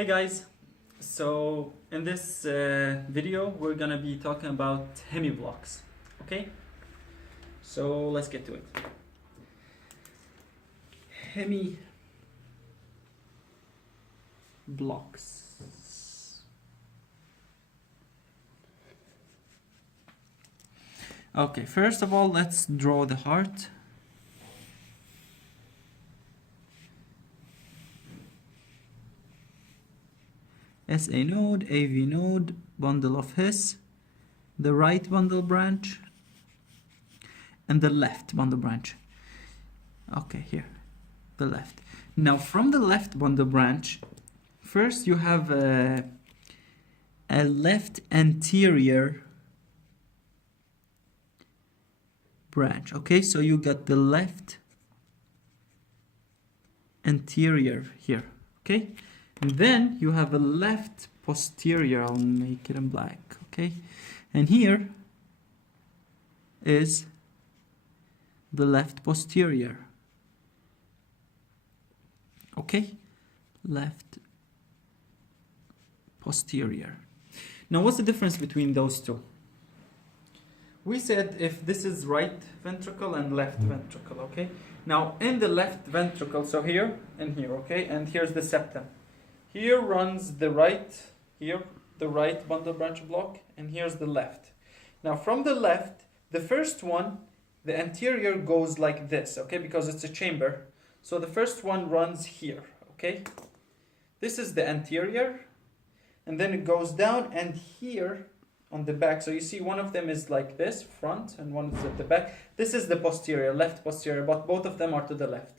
Hey guys, so in this video we're gonna be talking about hemiblocks. Okay, so let's get to it. Hemiblocks. Okay, first of all, let's draw the heart. SA node, AV node, bundle of His, the right bundle branch, and the left bundle branch. Okay, here, the left. Now, from the left bundle branch, first you have a left anterior branch. Okay, so you got the left anterior here. Okay. And then you have a left posterior. I'll make it in black, okay? And here is the left posterior. Okay? Left posterior. Now, what's the difference between those two? We said if this is right ventricle and left ventricle, okay? Now, in the left ventricle, so here and here, okay? And here's the septum. Here runs the right, here, the right bundle branch block, and here's the left. Now from the left, the first one, the anterior goes like this, okay, because it's a chamber. So the first one runs here, okay? This is the anterior, and then it goes down, and here on the back, so you see one of them is like this, front, and one is at the back. This is the posterior, left posterior, but both of them are to the left.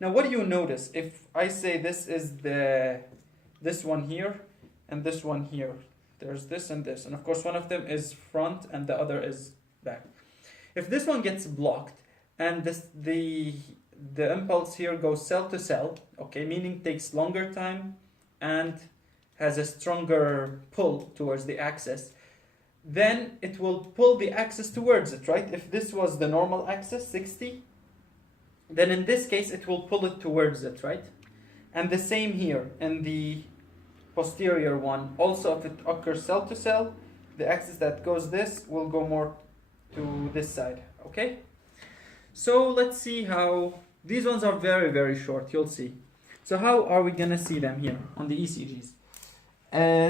Now, what do you notice? If I say this is this one here and this one here, there's this and this, and of course one of them is front and the other is back. If this one gets blocked and the impulse here goes cell to cell, okay, meaning takes longer time and has a stronger pull towards the axis, then it will pull the axis towards it, right? If this was the normal axis, 60, then in this case it will pull it towards it, right? And the same here in the posterior one. Also, if it occurs cell to cell, the axis that goes this will go more to this side, okay? So let's see how, these ones are very, very short, you'll see. So how are we gonna see them here on the ECGs?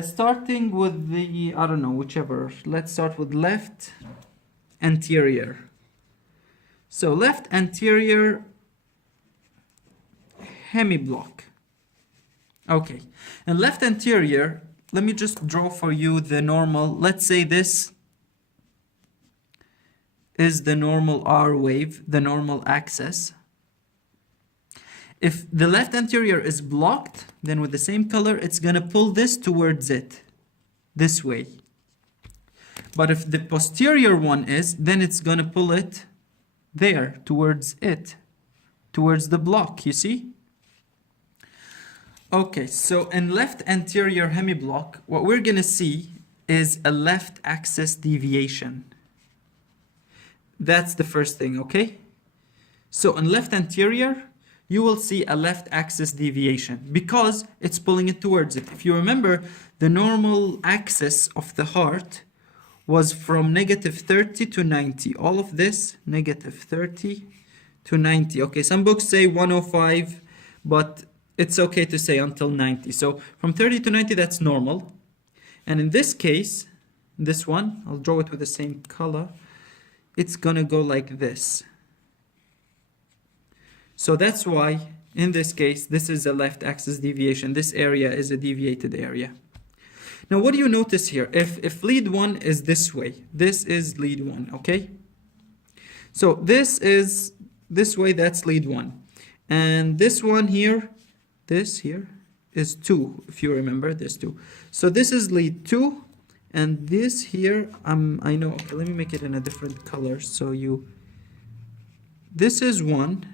Starting with the, I don't know, whichever. Let's start with left anterior. So left anterior hemiblock. Okay, and left anterior, let me just draw for you the normal. Let's say this is the normal R wave, the normal axis. If the left anterior is blocked, then with the same color, it's gonna pull this towards it, this way. But if the posterior one is, then it's gonna pull it there, towards it, towards the block, you see? Okay, so in left anterior hemiblock, what we're gonna see is a left axis deviation. That's the first thing, okay? So in left anterior, you will see a left axis deviation because it's pulling it towards it. If you remember, the normal axis of the heart was from -30 to 90. All of this, -30 to 90. Okay, some books say 105, but it's okay to say until 90. So from 30 to 90, that's normal. And in this case, this one, I'll draw it with the same color, it's gonna go like this. So that's why, in this case, this is a left axis deviation. This area is a deviated area. Now, what do you notice here? If lead 1 is this way, this is lead 1, okay? So this is this way, that's lead 1. And this one here, this here is 2, if you remember, this 2. So this is lead 2, and this here, I know, okay, let me make it in a different color so this is 1,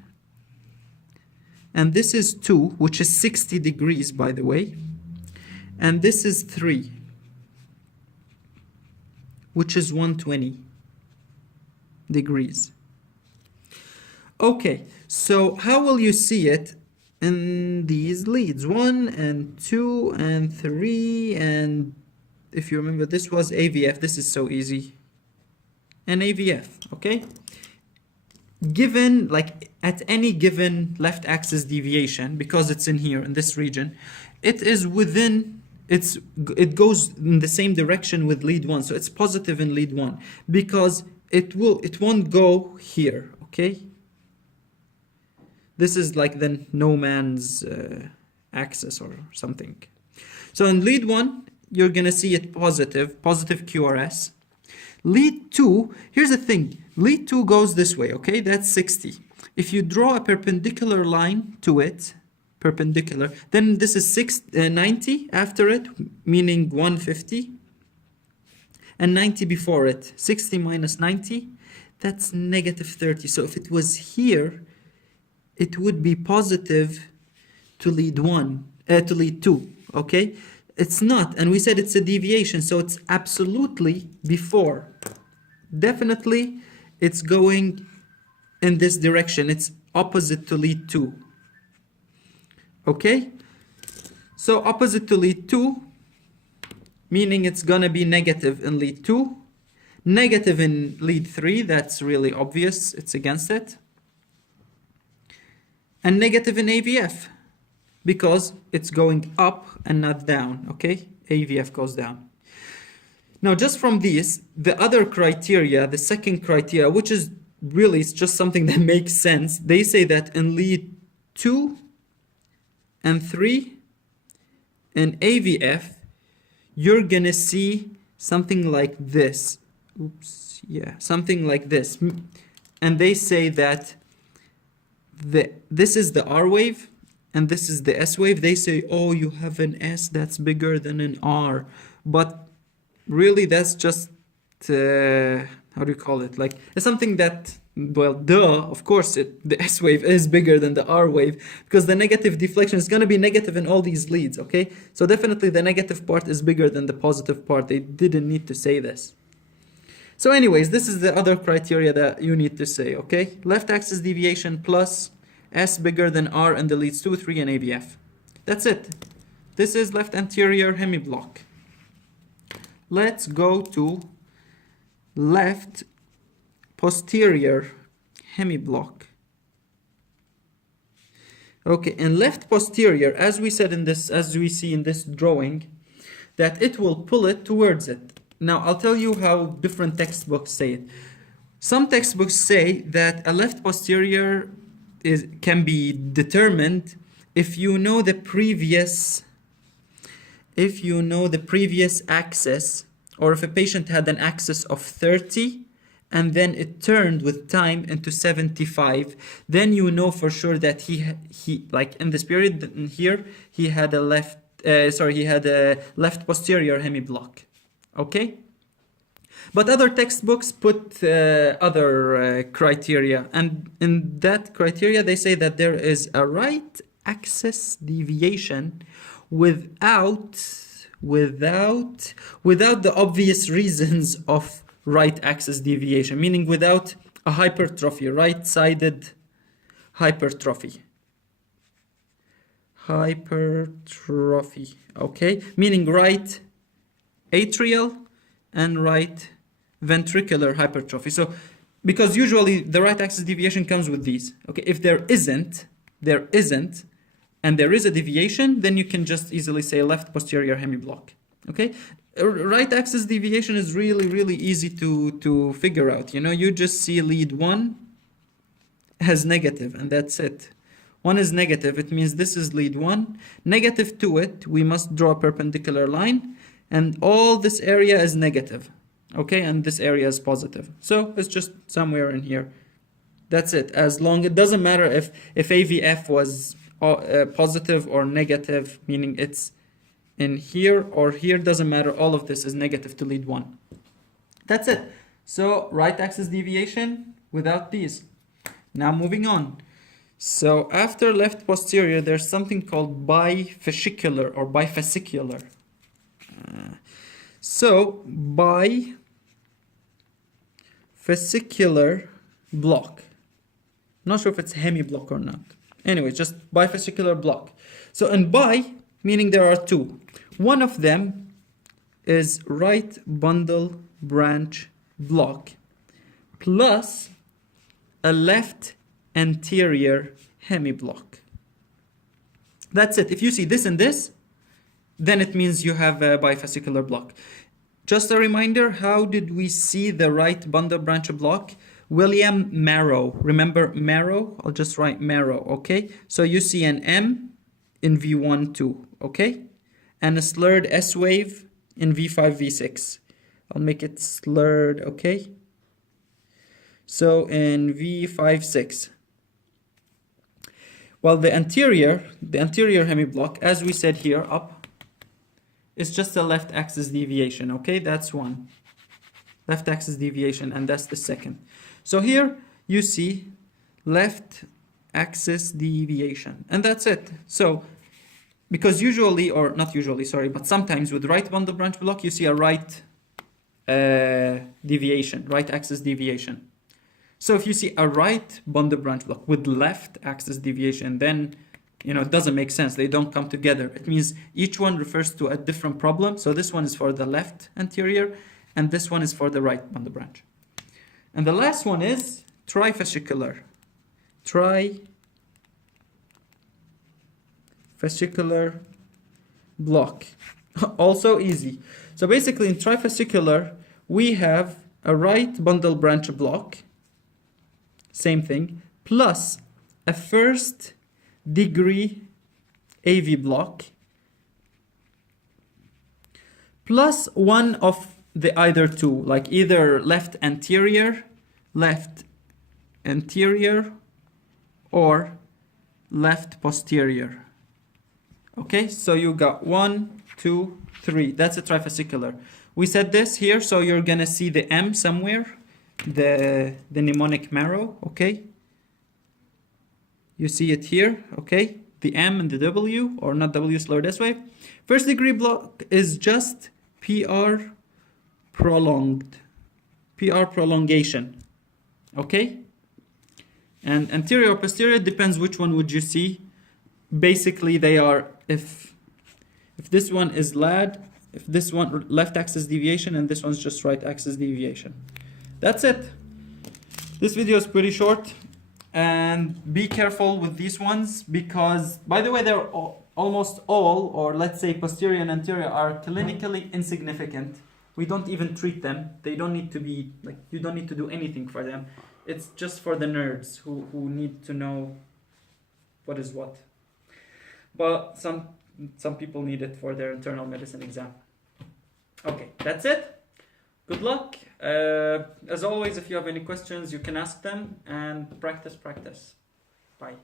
and this is 2, which is 60 degrees, by the way. And this is 3, which is 120 degrees. Okay, so how will you see it? in these leads, 1 and 2 and 3, and if you remember, this was AVF. This is so easy. And AVF, okay? Given, like, at any given left axis deviation, because it's in here, in this region, it is within, it goes in the same direction with lead 1. So it's positive in lead 1, because it won't go here, okay? This is like the no man's axis or something. So in lead 1, you're gonna see it positive QRS. Lead 2, here's the thing, lead 2 goes this way, okay? That's 60. If you draw a perpendicular line to it, perpendicular, then this is 90 after it, meaning 150, and 90 before it. 60 minus 90, that's negative 30. So if it was here, it would be positive to lead 1, to lead 2, okay? It's not, and we said it's a deviation, so it's absolutely before. Definitely, it's going in this direction. It's opposite to lead 2. Okay? So opposite to lead 2, meaning it's gonna be negative in lead 2, negative in lead 3, that's really obvious, it's against it, and negative in AVF, because it's going up and not down, okay? AVF goes down. Now, just from these, the other criteria, the second criteria, which is really, it's just something that makes sense. They say that in lead 2 and 3, in AVF, you're gonna see something like this. Oops, yeah, something like this. And they say that this is the R wave, and this is the S wave. They say, oh, you have an S that's bigger than an R. But really, that's just, how do you call it? Like, it's something that, well, duh, of course, the S wave is bigger than the R wave, because the negative deflection is going to be negative in all these leads, okay? So definitely the negative part is bigger than the positive part. They didn't need to say this. So anyways, this is the other criteria that you need to say, okay? Left axis deviation plus S bigger than R in the leads 2, 3, and AVF. That's it. This is left anterior hemiblock. Let's go to left posterior hemiblock. Okay, and left posterior, as we said in this, as we see in this drawing, that it will pull it towards it. Now, I'll tell you how different textbooks say it. Some textbooks say that a left posterior can be determined if you know the previous axis, or if a patient had an axis of 30 and then it turned with time into 75, then you know for sure that he like in this period in here he had a left posterior hemiblock. Okay? But other textbooks put other criteria, and in that criteria they say that there is a right axis deviation without the obvious reasons of right axis deviation, meaning without a hypertrophy, right-sided hypertrophy. Okay, meaning right atrial and right ventricular hypertrophy. So, because usually the right axis deviation comes with these. Okay, if there isn't, and there is a deviation, then you can just easily say left posterior hemiblock. Okay, right axis deviation is really easy to figure out. You know, you just see lead 1 has negative, and that's it. 1 is negative, it means this is lead 1. Negative to it, we must draw a perpendicular line, and all this area is negative. Okay, and this area is positive. So it's just somewhere in here. That's it. As long, it doesn't matter if AVF was positive or negative, meaning it's in here or here, doesn't matter. All of this is negative to lead 1. That's it. So right axis deviation without these. Now moving on. So after left posterior, there's something called bifascicular or bifascicular. So bifascicular block. Not sure if it's hemiblock or not. Anyway, just bifascicular block. So, and bi, meaning there are two. One of them is right bundle branch block plus a left anterior hemiblock. That's it. If you see this and this, then it means you have a bifascicular block. Just a reminder, how did we see the right bundle branch block? William Marrow. Remember Marrow? I'll just write Marrow, okay? So you see an M in V1, 2, okay? And a slurred S wave in V5, V6. I'll make it slurred, okay? So in V5, 6. Well, the anterior hemiblock, as we said here, up, is just a left axis deviation, okay? That's one. Left axis deviation, and that's the second. So here you see left axis deviation, and that's it. So, because usually, or not usually, sorry, but sometimes with right bundle branch block, you see a right deviation, right axis deviation. So if you see a right bundle branch block with left axis deviation, then it doesn't make sense. They don't come together. It means each one refers to a different problem. So this one is for the left anterior, and this one is for the right bundle branch. And the last one is trifascicular. Trifascicular block. Also easy. So basically in trifascicular, we have a right bundle branch block, same thing, plus a first degree AV block, plus one of the either two, like either left anterior, or left posterior. Okay, so you got 1, 2, 3. That's a trifascicular. We said this here, so you're gonna see the M somewhere, the mnemonic marrow, okay? You see it here, okay? The M and the W, or not W, slurred S wave. First degree block is just PR prolongation, okay? And anterior or posterior depends which one would you see. Basically they are, if this one is LAD, if this one left axis deviation, and this one's just right axis deviation. That's it. This video is pretty short, and be careful with these ones because, by the way, they're almost all, or let's say posterior and anterior, are clinically insignificant. We don't even treat them. They don't need to be, like, you don't need to do anything for them. It's just for the nerds who need to know what is what. But some people need it for their internal medicine exam. Okay, that's it. Good luck. As always, if you have any questions, you can ask them, and practice. Bye.